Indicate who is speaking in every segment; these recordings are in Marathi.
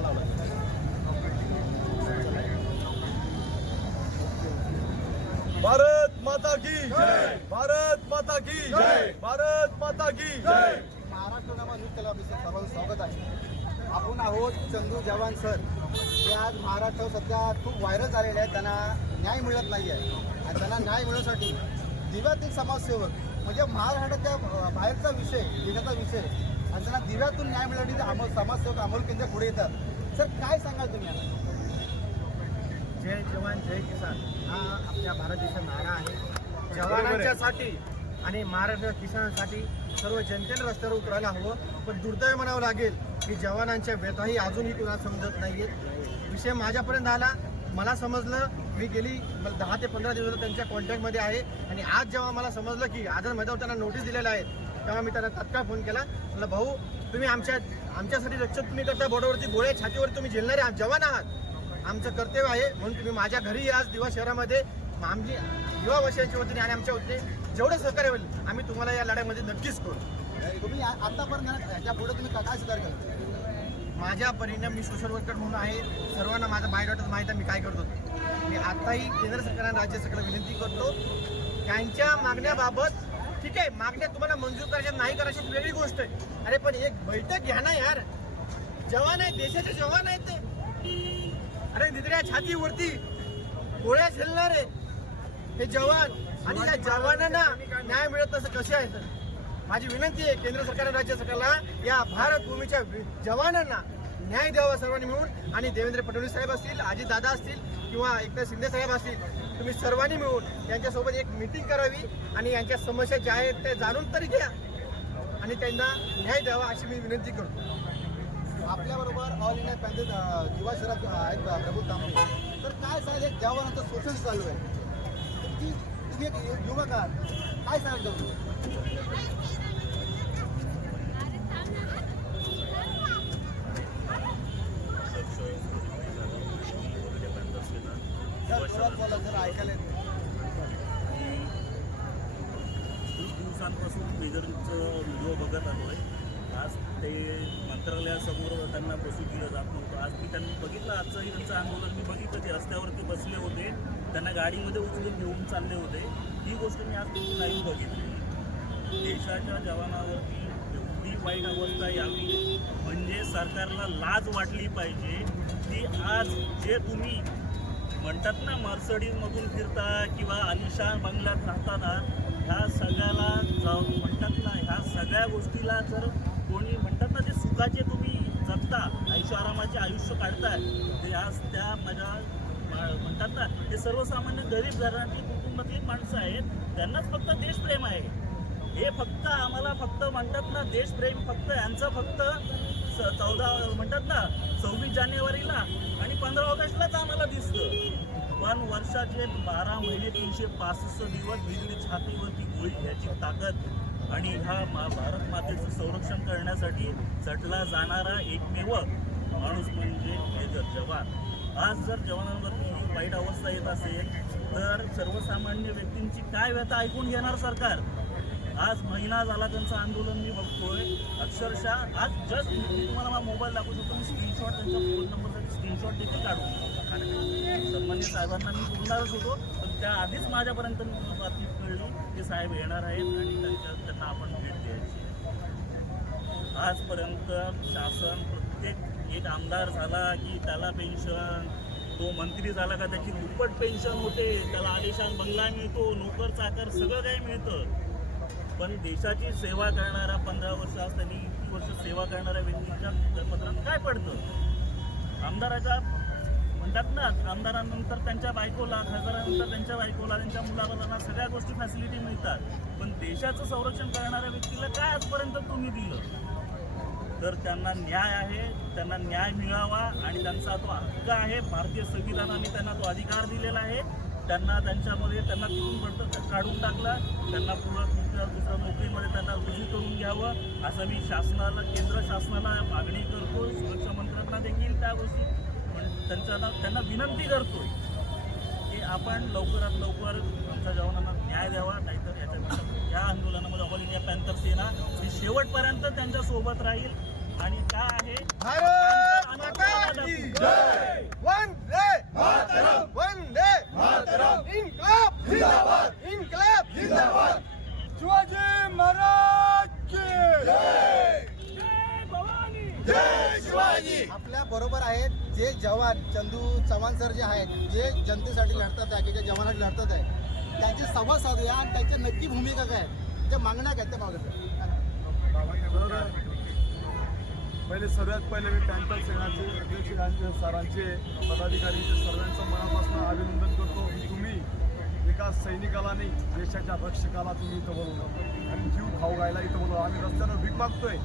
Speaker 1: झेंडा लावला
Speaker 2: भारत माता की भारत माता की भारत माता की
Speaker 1: महाराष्ट्र नामा न्यूज त्याला सर्वांचं स्वागत आहे. आपण आहोत चंदू जवान सर. जे आज महाराष्ट्र सध्या खूप व्हायरल झालेले आहेत. त्यांना न्याय मिळत नाही आहे आणि त्यांना न्याय मिळवण्यासाठी दिव्यातील समाजसेवक म्हणजे महाराष्ट्राच्या बाहेरचा विषय देशाचा विषय आणि त्यांना दिव्यातून न्याय मिळवण्यासाठी अमोल समाजसेवक अमोल केंद्र पुढे येतात. सर काय सांगाल तुम्ही आता
Speaker 3: जय जवान जय किसान. हा आपल्या भारत देशाचा नारा आहे. जवानांच्यासाठी आणि महाराष्ट्र किसानांसाठी सर्व जनतेने रस्त्यावर उतरायला हवं. पण दुर्दैव म्हणावं लागेल की जवानांच्या व्यथाही अजूनही कुणाला समजत नाहीयेत. विषय माझ्यापर्यंत आला. मला समजलं मी गेली दहा ते पंधरा दिवस त्यांच्या कॉन्टॅक्टमध्ये आहे. आणि आज जेव्हा मला समजलं की आझाद मैदान त्यांना नोटीस दिलेल्या आहेत तेव्हा मी त्यांना तात्काळ फोन केला. म्हणलं भाऊ तुम्ही आमच्या आमच्यासाठी रक्षक तुम्ही करता बॉर्डरवरती गोळ्या छातीवर तुम्ही झेलणारे जवान आहात. आमचं कर्तव्य आहे. म्हणून तुम्ही माझ्या घरी आज दिवा शहरामध्ये. आमची युवा वर्षांच्या वतीने आणि आमच्या वतीने जेवढं सहकार्य होईल आम्ही तुम्हाला या लढ्यामध्ये नक्कीच करू.
Speaker 1: तुम्ही आतापर्यंत याच्यापुढे तुम्ही काय सुधार केला?
Speaker 3: माझ्या परीने मी सोशल वर्कर म्हणून आहे. सर्वांना माझा बायोडाटा माहीत आहे मी काय करतो. मी आताही केंद्र सरकारने राज्य सरकारला विनंती करतो त्यांच्या मागण्याबाबत ठीक आहे मागण्या तुम्हाला मंजूर करायच्या नाही करायची वेगळी गोष्ट आहे. अरे पण एक बैठक घ्या ना यार. जवान आहे देशाचे जवान आहेत ते. अरे निद्र्या छातीवरती गोळ्या झेलणारे हे जवान. आणि त्या जवानांना न्याय मिळत तसं कसे आहे माझी विनंती आहे केंद्र सरकार राज्य सरकारला या भारत भूमीच्या जवानांना न्याय द्यावा सर्वांनी मिळून. आणि देवेंद्र फडणवीस साहेब असतील अजितदादा असतील किंवा एकनाथ शिंदे साहेब असतील तुम्ही सर्वांनी मिळून यांच्यासोबत एक मिटिंग करावी आणि यांच्या समस्या ज्या आहेत त्या जाणून तरी घ्या. आणि त्यांना न्याय द्यावा अशी मी विनंती करतो.
Speaker 1: आपल्याबरोबर ऑल इंडिया पॅन्थर युवा शहरात आहेत प्रभू तांबे. तर काय सांगाल हे जवानांचं शोषण चालू आहे? तुम्ही एक युवक आहात. काय सांगाल तुम्ही सर, जोरात बोला,
Speaker 4: खूप दिवसांपासून मेजरचं व्हिडिओ बघत आलो आहे आज ते मंत्रालयासमोर त्यांना बसू दिलं जात नव्हतं. आज मी त्यांनी बघितलं आजचंही त्यांचं आंदोलन मी बघितलं ते रस्त्यावरती बसले होते. त्यांना गाडीमध्ये उचलून घेऊन चालले होते. ही गोष्ट मी आज तुम्ही लाईव्ह बघितली. देशाच्या जवानावरती एवढी वाईट अवस्था यावी म्हणजे सरकारला लाज वाटली पाहिजे की आज जे तुम्ही म्हणतात ना मर्सडीजमधून फिरता किंवा आलिशान बंगल्यात राहताना ह्या सगळ्याला जाऊन म्हणतात ना ह्या सगळ्या गोष्टीला जर कोणी म्हणतात ना ते सुखाचे तुम्ही जगता ऐशो आरामाचे आयुष्य काढताय ते आज त्या माझ्या म्हणतात ना ते सर्वसामान्य गरीब घराण्यातली कुटुंबातील माणसं आहेत त्यांनाच फक्त देशप्रेम आहे. हे फक्त आम्हाला फक्त म्हणतात ना देशप्रेम फक्त यांचं फक्त चौदा म्हणतात ना सव्वीस जानेवारीला आणि पंधरा ऑगस्टलाच आम्हाला दिसतं पण वर्षाचे बारा महिने तीनशे पासष्ट दिवस बिजली छातीवरती गोळी याची ताकद आणि ह्या मा भारत मातेचं संरक्षण करण्यासाठी चटला जाणारा एकमेव माणूस म्हणजे मेजर जवान. आज जर जवानांवरती वाईट अवस्था येत असेल तर सर्वसामान्य व्यक्तींची काय व्यथा ऐकून घेणार सरकार? आज महिना झाला त्यांचं आंदोलन मी बघतोय. अक्षरशः आज जस्ट मी तुम्हाला माझा मोबाईल दाखवू शकतो. मी स्क्रीनशॉट त्यांच्या फोन नंबरसाठी स्क्रीनशॉट देखील काढू सन्मान्य साहेबांना मी बोलणारच होतो. पण त्या आधीच माझ्यापर्यंत मी बातमी कळली की साहेब येणार आहेत आणि त्यांच्या त्यांना आपण भेट द्यायची आजपर्यंत शासन प्रत्येक एक आमदार झाला की त्याला पेन्शन तो मंत्री झाला का त्याची दुप्पट पेन्शन होते. त्याला आलिशान बंगला मिळतो नोकर चाकर सगळं काही मिळतं. पण देशाची सेवा करणारा पंधरा वर्ष असताना इतकी वर्ष सेवा करणाऱ्या व्यक्तीच्या पत्रात काय पडतं? आमदाराच्या म्हणतात ना आमदारांनंतर त्यांच्या बायकोला खासदारानंतर त्यांच्या बायकोला त्यांच्या मुलाबालांना सगळ्या गोष्टी फॅसिलिटी मिळतात. पण देशाचं संरक्षण करणाऱ्या व्यक्तीला काय आजपर्यंत तुम्ही दिलं? तर त्यांना न्याय आहे त्यांना न्याय मिळावा आणि त्यांचा तो हक्क आहे. भारतीय संविधानाने त्यांना तो अधिकार दिलेला आहे. त्यांना त्यांच्यामध्ये त्यांना तिथून पडतं काढून टाकला. त्यांना पुढं दुसऱ्या दुसऱ्या नोकरीमध्ये त्यांना रुजू करून घ्यावं असं मी शासनाला केंद्र शासनाला मागणी करतो सुरक्षा मंत्र्यांना देखील त्या गोष्टी त्यांच्याला त्यांना विनंती करतोय की आपण लवकरात लवकर आमच्या जवानांना न्याय द्यावा नाहीतर याच्या या आंदोलनामध्ये ऑल इंडिया पॅन्थर सेना ही शेवटपर्यंत त्यांच्यासोबत राहील. आणि काय आहे
Speaker 2: भारत
Speaker 3: माता की वंदे वंदे इन्कलाब जिंदाबाद इन्कलाब जिंदाबाद
Speaker 2: शिवाजी महाराज की जय शिवाजी
Speaker 1: आपल्या बरोबर आहेत जे जवान चंदू चव्हाण सर जे जनतेसाठी लढतात आहे की जे जवानासाठी लढतात आहे त्यांची संवाद साधूया आणि त्यांच्या नक्की भूमिका काय आहे? त्या मागण्या काय त्या मागण्या
Speaker 2: पहिले सर्वात पहिले मी पॅन्थर सेनाचे अध्यक्ष गांधी सरांचे पदाधिकारीचे सर्वांचं मनापासून अभिनंदन करतो. तुम्ही एका सैनिकाला नाही देशाच्या रक्षकाला तुम्ही इथं बोलवलं. आणि जीव खाऊ गायला इथं बोलवलं. आम्ही रस्त्यानं भीक मागतोय.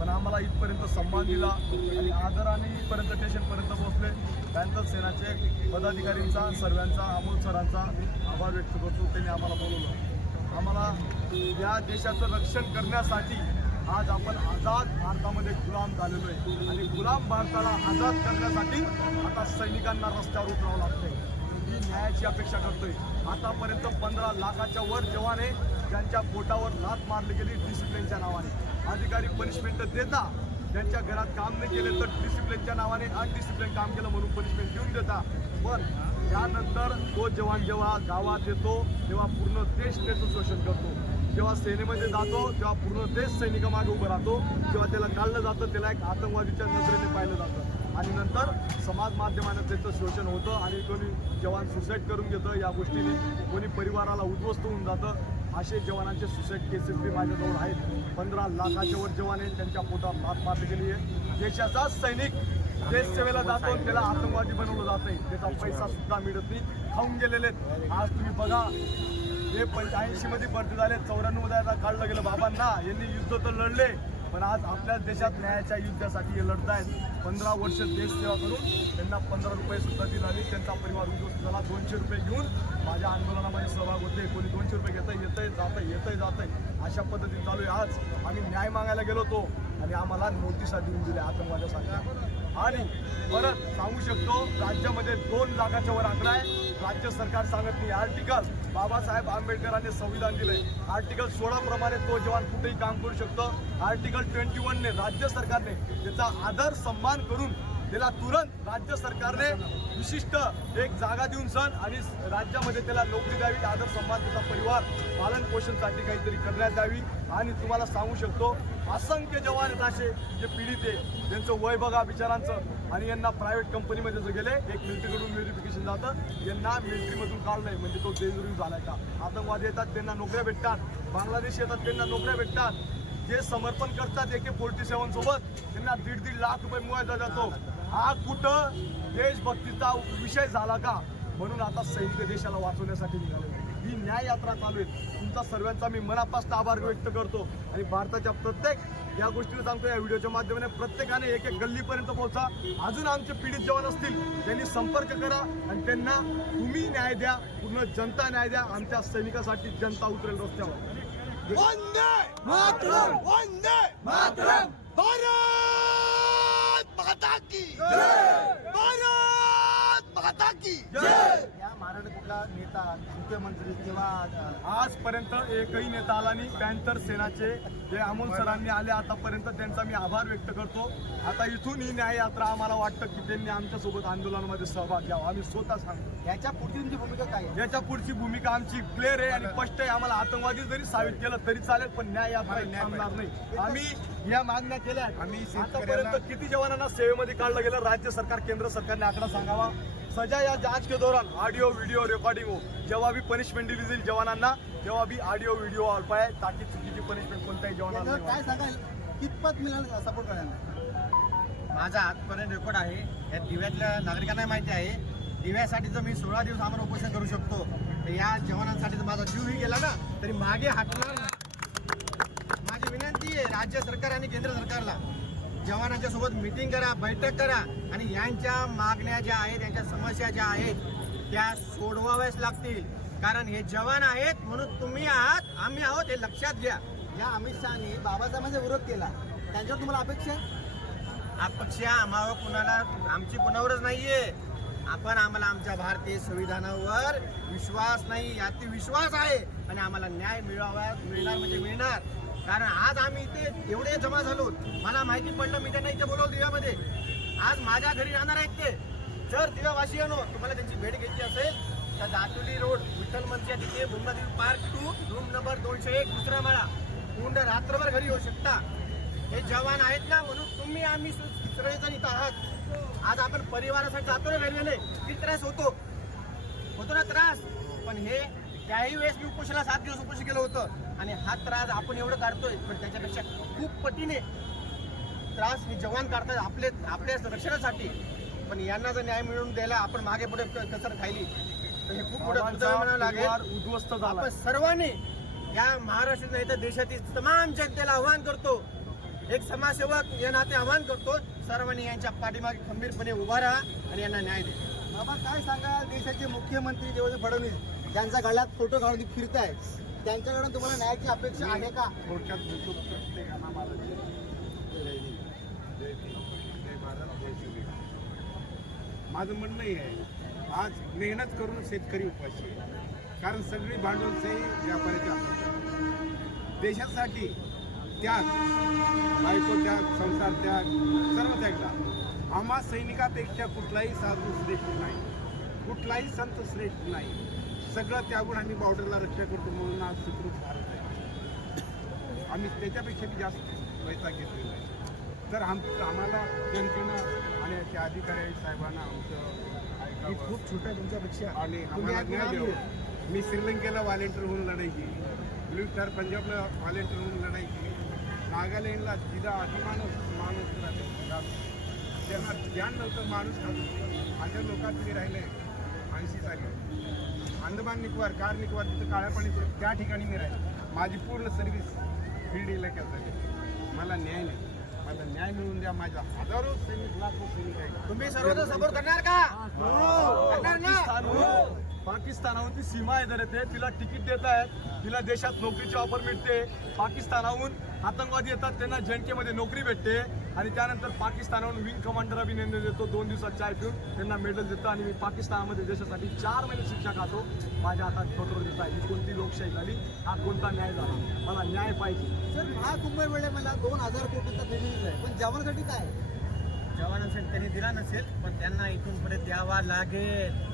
Speaker 2: पण आम्हाला इथपर्यंत सन्मान दिला आणि आदराने इथपर्यंत स्टेशनपर्यंत पोहोचले. त्यानंतर सेनाचे पदाधिकारींचा सर्वांचा अमोल सरांचा आभार व्यक्त करतो. त्यांनी आम्हाला बोलवलं. आम्हाला या देशाचं रक्षण करण्यासाठी आज आपण आझाद भारतामध्ये गुलाम झालेलो आहे. आणि गुलाम भारताला आझाद करण्यासाठी आता सैनिकांना रस्त्यावर उतरावं आहे ही न्यायाची अपेक्षा करतोय. आतापर्यंत पंधरा लाखाच्या वर जवाने ज्यांच्या पोटावर लात मारली गेली डिसिप्लिनच्या नावाने. अधिकारी पनिशमेंट देता त्यांच्या घरात काम नाही केले तर डिसिप्लिनच्या नावाने अनडिसिप्लिन काम केलं म्हणून पनिशमेंट देऊन देता. पण त्यानंतर तो जवान जेव्हा गावात येतो तेव्हा पूर्ण देश त्याचं शोषण करतो. जेव्हा सेनेमध्ये जातो तेव्हा पूर्ण देश सैनिकामागे उभं राहतो. किंवा त्याला काढलं जातं त्याला एक आतंकवादीच्या नजरेने पाहिलं जातं. आणि नंतर समाज माध्यमानं त्याचं शोषण होतं आणि कोणी जवान सुसाईड करून घेतं या गोष्टीने कोणी परिवाराला उद्ध्वस्त होऊन जातं. असे जवानांचे सुसाईड केसेस बी माझ्याजवळ आहेत. पंधरा लाखाच्या वर जवान आहेत त्यांच्या पोटात हात मारली गेली आहे. देशाचा सैनिक देश सेवेला जातो त्याला आतंकवादी बनवलं नाही. त्याचा पैसा सुद्धा मिळत नाही. खाऊन गेलेले आहेत. आज तुम्ही बघा हे ऐंशी मध्ये भरती झाले चौऱ्याण्णव आता काढलं गेलं बाबांना. यांनी युद्ध तर लढले. पण आज आपल्याच देशात न्यायाच्या युद्धासाठी लढत आहेत. पंधरा वर्ष देश सेवा करून त्यांना पंधरा रुपये सुद्धा दिला त्यांचा परिवार उद्ध्वस्त झाला. दोनशे रुपये घेऊन माझ्या आंदोलनामध्ये सहभाग होते. कोणी दोनशे रुपये घेतं येतंय जातंय येतंय जातंय अशा पद्धतीने चालू आहे आज. आम्ही न्याय मागायला गेलो होतो आणि आम्हाला नोटिसा देऊन दिल्या आतंकवादासाठी आणि परत सांगू शकतो राज्यामध्ये दोन लाखाच्या वर आकडा आहे. राज्य सरकार सांगत नाही आर्टिकल बाबासाहेब आंबेडकरांनी संविधान दिलंय. आर्टिकल सोळा प्रमाणे तो जवान कुठेही काम करू शकतो. आर्टिकल ट्वेंटी वनने राज्य सरकारने त्याचा आदर सन्मान करून त्याला तुरंत राज्य सरकारने विशिष्ट एक जागा देऊन सण आणि राज्यामध्ये त्याला नोकरी द्यावी आदर सन्मान त्याचा परिवार पालन पोषणसाठी काहीतरी करण्यात द्यावी. आणि तुम्हाला सांगू शकतो असंख्य जवान आहेत असे जे पीडित आहे त्यांचं वय बघा बिचारांचं. आणि यांना प्रायव्हेट कंपनीमध्ये जर गेले एक मिलिटरीकडून व्हेरिफिकेशन जातं. यांना मिलिटरीमधून काढलंय म्हणजे तो देशद्रोही झालाय का? आतंकवादी येतात त्यांना नोकऱ्या भेटतात. बांगलादेश येतात त्यांना नोकऱ्या भेटतात. जे समर्पण करतात एके फोर्टी सेवन सोबत त्यांना दीड दीड लाख रुपये मुआयजा जातो. हा कुठं देशभक्तीचा विषय झाला का? म्हणून आता सैनिक देशाला वाचवण्यासाठी निघाले ही न्याय यात्रा चालू आहे. तुमचा सर्वांचा मी मनापासून आभार व्यक्त करतो. आणि भारताच्या प्रत्येक या गोष्टीला सांगतो या व्हिडिओच्या माध्यमाने प्रत्येकाने एक एक गल्लीपर्यंत पोहोचा. अजून आमचे पीडित जवान असतील त्यांनी संपर्क करा आणि त्यांना तुम्ही न्याय द्या पूर्ण जनता न्याय द्या आमच्या सैनिकासाठी जनता उतरेल रस्त्यावर. वंदे मातरम! वंदे मातरम! भारत! की भारत माता की
Speaker 1: या महाराष्ट्र कुठला नेता मुख्यमंत्री किंवा
Speaker 2: आजपर्यंत एकही नेता आला नाही. पॅन्थर सेनाचे जे अमोल सरांनी आले आतापर्यंत त्यांचा मी आभार व्यक्त करतो. आता इथून ही न्याय यात्रा आम्हाला वाटतं की त्यांनी आमच्यासोबत आंदोलनामध्ये सहभाग घ्यावा. आम्ही स्वतः सांगतो.
Speaker 1: याच्या पुढची तुमची भूमिका काय
Speaker 2: याच्या पुढची भूमिका आमची क्लिअर आहे आणि स्पष्ट आहे. आम्हाला आतंकवादी जरी साबित केलं तरी चालेल पण न्याय यात्रा थांबणार नाही. आम्ही या मागण्या केल्या आम्ही आतापर्यंत किती जवानांना सेवेमध्ये काढलं गेलं? राज्य सरकार केंद्र सरकारने आकडा सांगावा. सजा या जांच के दौरान ऑडियो वीडियो रिकॉर्डिंग हो. जेव्हा भी पनिशमेंट दिली जाईल जवानांना तेव्हा भी ऑडिओ व्हिडिओ पाय ताकी चुकीची पनिशमेंट कोणत्याही नाही
Speaker 1: काय सांगाल? कितपत मिळाल सपोर्ट करण्याला
Speaker 3: माझा आजपर्यंत रेकॉर्ड आहे. या दिव्यातल्या नागरिकांना माहिती आहे. दिव्यासाठी जर मी सोळा दिवस आम्हाला उपोषण करू शकतो तर या जवानांसाठी जर माझा जीवही गेला ना तरी मागे हटणार नाही. माझी विनंती आहे राज्य सरकार आणि केंद्र सरकारला जवानांच्या सोबत मिटिंग करा बैठक करा आणि यांच्या मागण्या ज्या आहेत यांच्या समस्या ज्या आहेत त्या सोडवाव्याच लागतील. कारण हे जवान आहेत म्हणून तुम्ही आहात आम्ही आहोत हे लक्षात घ्या.
Speaker 1: ज्या अमित शहानी बाबासाहेबांचा विरोध केला. त्यांच्यावर तुम्हाला अपेक्षा
Speaker 3: अपेक्षा आम्हाला कुणाला आमची कुणावरच नाहीये. आपण आम्हाला आमच्या भारतीय संविधानावर विश्वास नाही अति विश्वास आहे. आणि आम्हाला न्याय मिळावा मिळणार म्हणजे मिळणार. कारण आज आम्ही इथे एवढे जमा झालो. मला माहिती पडलं मी त्यांना इथे बोलवलं दिव्यामध्ये. आज माझ्या घरी राहणार आहेत ते. जर दिव्यावासी येणो तुम्हाला त्यांची भेट घ्यायची असेल तर दातुली रोड विठ्ठल मंचच्या तिथे Mumbadevi park two room number दोनशे एक दुसरा माळा. पूर्ण रात्रभर घरी येऊ शकता. हे जवान आहेत ना म्हणून तुम्ही आम्ही सु- सर्वजण इथं आहात. आज आपण परिवारासाठी जातो ना रेल्वेने किती त्रास होतो? होतो ना त्रास. पण हे त्याही वेळेस मी उपोषणाला सात दिवस उपोषण केलं होतं. आणि हा त्रास आपण एवढं काढतोय पण त्याच्यापेक्षा खूप पटीने त्रास हे जवान काढतात आपले आपल्या रक्षणासाठी पण यांना जर न्याय मिळवून द्यायला आपण मागे पुढे कसर खायली तर हे खूप मोठं म्हणावं लागेल.
Speaker 2: उद्ध्वस्त झाला.
Speaker 3: आपण सर्वांनी या महाराष्ट्रात नाही तर देशातील तमाम जनतेला आव्हान करतो. एक समाजसेवक या नाते आव्हान करतो. सर्वांनी यांच्या पाठीमागे खंबीरपणे उभा राहा आणि यांना न्याय द्या.
Speaker 1: बाबा काय सांगाल? देशाचे मुख्यमंत्री देवेंद्र फडणवीस ज्यांच्या गळ्यात फोटो घालून फिरताय त्यांच्याकडून तुम्हाला न्यायाची अपेक्षा आहे का?
Speaker 2: थोडक्यात बोलतो प्रत्येकाला मला जय हिंद, जय भीम, जय भारत जय श्रीराम. माझं म्हणणं आहे आज मेहनत करून शेतकरी उपाशी आहे. कारण सगळी भांडवलशाही व्यापाऱ्याच्या हातात. देशासाठी त्याग बायको त्याग संसार त्याग सर्व त्यागला आम्हा सैनिकापेक्षा कुठलाही साधू श्रेष्ठ नाही. कुठलाही संत श्रेष्ठ नाही. सगळं त्यागून आम्ही बॉर्डरला रक्षा करतो म्हणून आज सुखरूप भारत आहे. आम्ही त्याच्यापेक्षा बी जास्त पैसा घेतलेला आहे. तर आम आम्हाला जनतेनं आणि त्या अधिकारी साहेबांना आमचं
Speaker 3: खूप छोटा आहे तुमच्यापेक्षा.
Speaker 2: आणि आम्हाला न्याय मी श्रीलंकेला व्हॉलेंटियर होऊन लढाई केली ब्लू स्टार पंजाबला व्हॉलेंटियर होऊन लढाई केली नागालँडला जिजा अतिमाणूस माणूस राहते त्यांना ज्ञान नव्हतं माणूस अशा लोकांत मी राहिले ऐंशी साली. अंदमान निकोबार कार निकोबार तिथं काळ्या पाणी त्या ठिकाणी मी राहिले. माझी पूर्ण सर्व्हिस फील्ड इलाक्यात झाली मला न्याय नाही. मला न्याय मिळवून द्या माझ्या हजारो सैनिक लाखो सैनिक आहेत.
Speaker 3: तुम्ही सर्वजण सपोर्ट करणार का? करणार ना?
Speaker 2: पाकिस्तानहून पाकिस्तानाहून ती सीमा इधर येते तिला तिकीट देत आहेत. तिला देशात नोकरीची ऑफर मिळते. पाकिस्तानाहून आतंकवादी येतात त्यांना जनतेमध्ये नोकरी भेटते आणि त्यानंतर पाकिस्तानाहून विंग कमांडर अभिनंदन देतो. दोन दिवसात चाय पिऊन त्यांना मेडल देतो आणि मी पाकिस्तानामध्ये देशासाठी चार महिने शिक्षा खातो. माझ्या हातात पत्र देत आहे. ही कोणती लोकशाही झाली हा कोणता न्याय झाला मला न्याय पाहिजे.
Speaker 1: सर महाकुंभमेळे मला दोन हजार कोटीचा निधी दिलाय. पण जवानासाठी काय
Speaker 3: जवानांसाठी त्यांनी दिला नसेल पण त्यांना इथून पुढे द्यावा लागेल.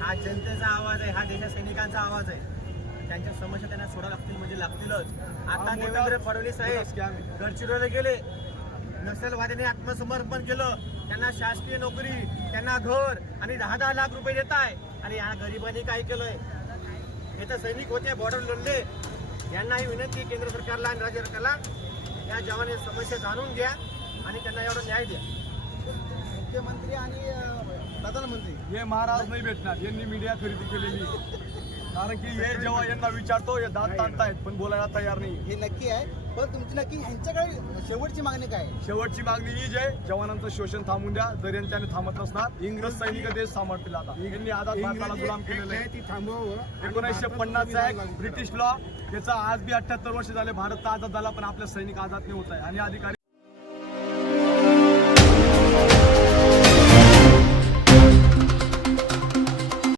Speaker 3: हा जनतेचा आवाज आहे हा देशा सैनिकांचा आवाज आहे. त्यांच्या समस्या त्यांना सोडा लागतील म्हणजे लागतीलच. आता देवेंद्र फडणवीस साहेब. गडचिरोली गेले. नक्षलवाद्यांनी आत्मसमर्पण केलं. त्यांना शासकीय नोकरी त्यांना घर आणि दहा दहा लाख रुपये देत आहे. आणि या गरिबांनी काय केलंय? हे तर सैनिक होते बॉर्डर लढले यांना ही विनंती केंद्र सरकारला आणि राज्य सरकारला या जवानांच्या समस्या जाणून घ्या आणि त्यांना एवढा न्याय द्या.
Speaker 1: मुख्यमंत्री आणि प्रधानमंत्री.
Speaker 2: हे महाराज नाही भेटणार. यांनी मीडिया खरेदी केलेली. कारण की हे जेव्हा यांना विचारतो हे दात ताणतायत पण बोलायला तयार नाही.
Speaker 1: हे नक्की आहे. पण तुमची नक्की ह्यांच्याकडे शेवटची मागणी काय आहे?
Speaker 2: शेवटची मागणी हीच आहे जवानांचं शोषण थांबून द्या जर यांच्याने थांबत नसणार. इंग्रज सैनिक देश सांभाळतील आता. यांनी आझाद भारताला गुलाम केलेलं आहे. एकोणीसशे पन्नासचा एक ब्रिटिश लॉ त्याचा आज बी अठ्याहत्तर वर्ष झाले भारत तर आझाद झाला पण आपल्या सैनिक आझाद नाही होत आहे. आणि अधिकारी